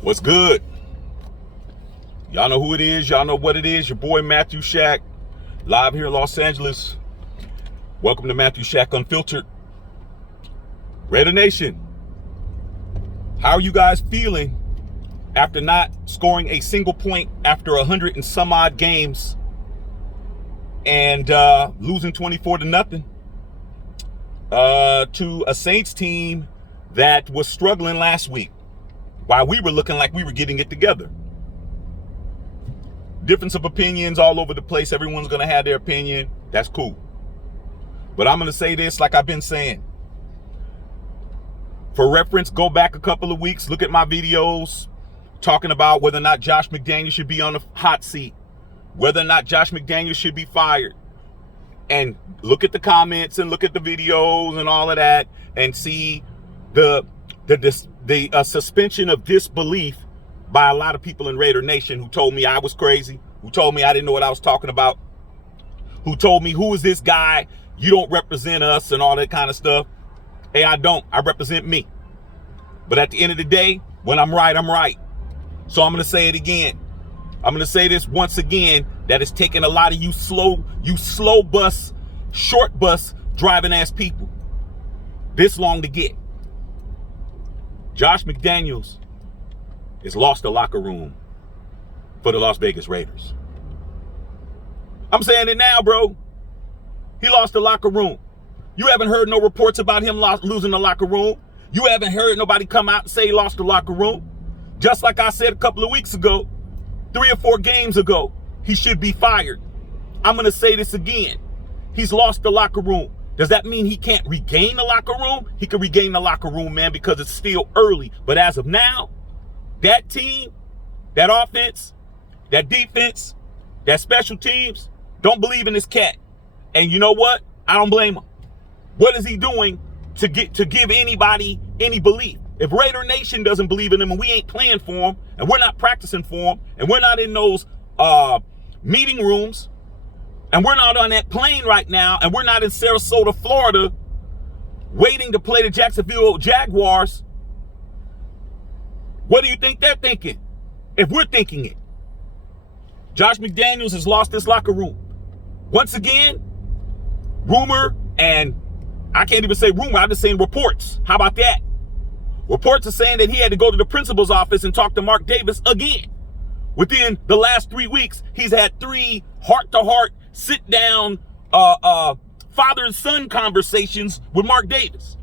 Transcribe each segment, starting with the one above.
What's good? Y'all know who it is. Y'all know what it is. Your boy Matthew Shack, live here in Los Angeles. Welcome to Matthew Shack Unfiltered. Raider Nation, how are you guys feeling after not scoring a single point after 100 and some odd games and losing 24-0 to a Saints team that was struggling last week while we were looking like we were getting it together? Difference of opinions all over the place. Everyone's going to have their opinion. That's cool. But I'm going to say this like I've been saying. For reference, go back a couple of weeks, look at my videos talking about whether or not Josh McDaniels should be on the hot seat, whether or not Josh McDaniels should be fired. And look at the comments and look at the videos and all of that and see the suspension of disbelief by a lot of people in Raider Nation who told me I was crazy, who told me I didn't know what I was talking about, who told me, who is this guy? You don't represent us and all that kind of stuff. Hey, I don't. I represent me. But at the end of the day, when I'm right, I'm right. So I'm going to say it again. I'm going to say this once again, that it's taken a lot of you slow bus, short bus driving ass people this long to get. Josh McDaniels has lost the locker room for the Las Vegas Raiders. I'm saying it now, bro. He lost the locker room. You haven't heard no reports about him losing the locker room. You haven't heard nobody come out and say he lost the locker room. Just like I said a couple of weeks ago, 3 or 4 games ago, he should be fired. I'm going to say this again. He's lost the locker room. Does that mean he can't regain the locker room? He can regain the locker room, man, because it's still early. But as of now, that team, that offense, that defense, that special teams don't believe in this cat. And you know what? I don't blame him. What is he doing to give anybody any belief? If Raider Nation doesn't believe in him and we ain't playing for him and we're not practicing for him and we're not in those meeting rooms and we're not on that plane right now and we're not in Sarasota, Florida waiting to play the Jacksonville Jaguars, what do you think they're thinking if we're thinking it? Josh McDaniels has lost this locker room. Once again, rumor, and I can't even say rumor, I'm just saying reports. How about that? Reports are saying that he had to go to the principal's office and talk to Mark Davis again. Within the last 3 weeks, he's had 3 heart-to-heart, sit-down, father and son conversations with Mark Davis.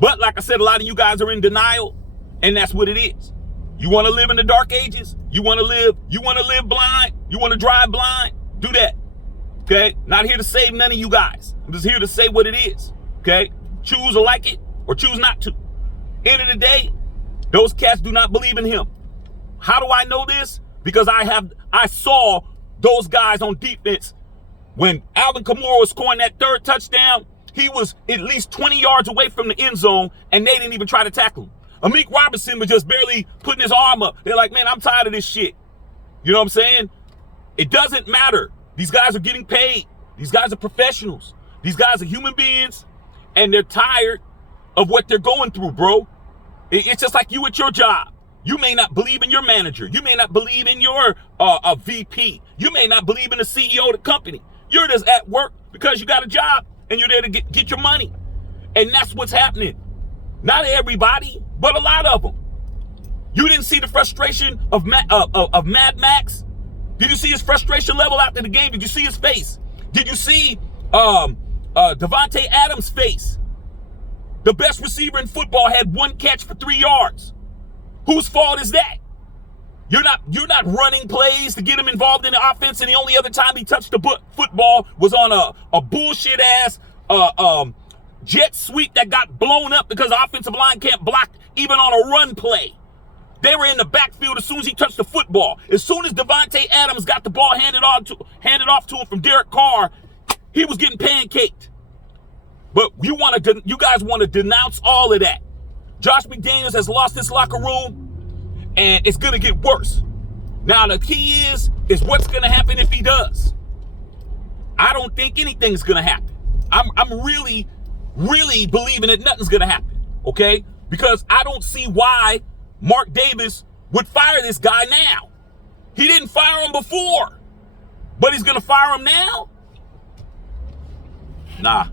But like I said, a lot of you guys are in denial, and that's what it is. You want to live in the dark ages? You want to live blind? You want to drive blind? Do that. Okay? Not here to save none of you guys. I'm just here to say what it is. Okay? Choose to like it or choose not to. End of the day, those cats do not believe in him. How do I know this? Because I saw those guys on defense. When Alvin Kamara was scoring that 3rd touchdown, he was at least 20 yards away from the end zone, and they didn't even try to tackle him. Amik Robinson was just barely putting his arm up. They're like, man, I'm tired of this shit. You know what I'm saying? It doesn't matter. These guys are getting paid. These guys are professionals. These guys are human beings, and they're tired of what they're going through, bro. It's just like you at your job. You may not believe in your manager. You may not believe in your VP. You may not believe in the CEO of the company. You're just at work because you got a job, and you're there to get your money. And that's what's happening. Not everybody, but a lot of them. You didn't see the frustration of Mad Max? Did you see his frustration level after the game? Did you see his face? Did you see Devontae Adams' face? The best receiver in football had 1 catch for 3 yards. Whose fault is that? You're not running plays to get him involved in the offense, and the only other time he touched the football was on a bullshit ass jet sweep that got blown up because the offensive line can't block even on a run play. They were in the backfield as soon as he touched the football. As soon as Devontae Adams got the ball handed off to him from Derek Carr, he was getting pancaked. But you guys want to denounce all of that. Josh McDaniels has lost his locker room, and it's going to get worse. Now, the key is what's going to happen if he does. I don't think anything's going to happen. I'm really believing that nothing's going to happen, okay? Because I don't see why Mark Davis would fire this guy now. He didn't fire him before, but he's gonna fire him now? Nah,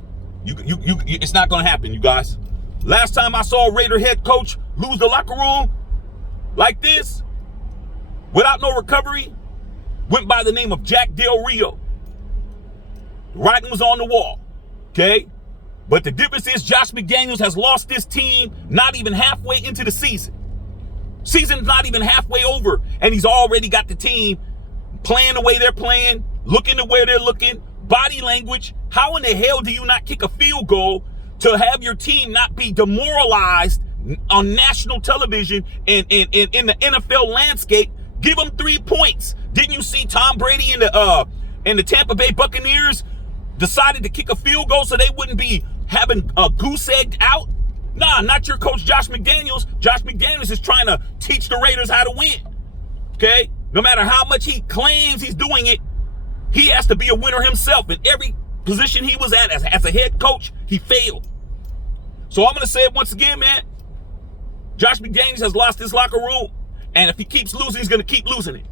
it's not gonna happen, you guys. Last time I saw a Raider head coach lose the locker room like this, without no recovery, went by the name of Jack Del Rio. The writing was on the wall, okay? But the difference is Josh McDaniels has lost this team not even halfway into the season. Season's not even halfway over, and he's already got the team playing the way they're playing, looking the way they're looking, body language. How in the hell do you not kick a field goal to have your team not be demoralized on national television and in the NFL landscape? Give them 3 points. Didn't you see Tom Brady and the Tampa Bay Buccaneers decided to kick a field goal so they wouldn't be having a goose egg out? Nah, not your coach, Josh McDaniels. Josh McDaniels is trying to teach the Raiders how to win, okay? No matter how much he claims he's doing it, he has to be a winner himself. In every position he was at as a head coach, he failed. So I'm going to say it once again, man. Josh McDaniels has lost his locker room, and if he keeps losing, he's going to keep losing it.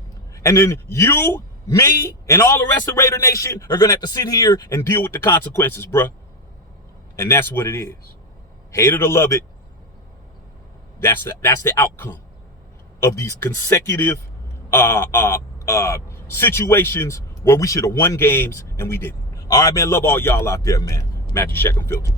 And then you, me, and all the rest of Raider Nation are going to have to sit here and deal with the consequences, bruh. And that's what it is. Hate it or love it, that's the outcome of these consecutive situations where we should have won games and we didn't. All right, man, love all y'all out there, man. Matthew Sheck Unfiltered.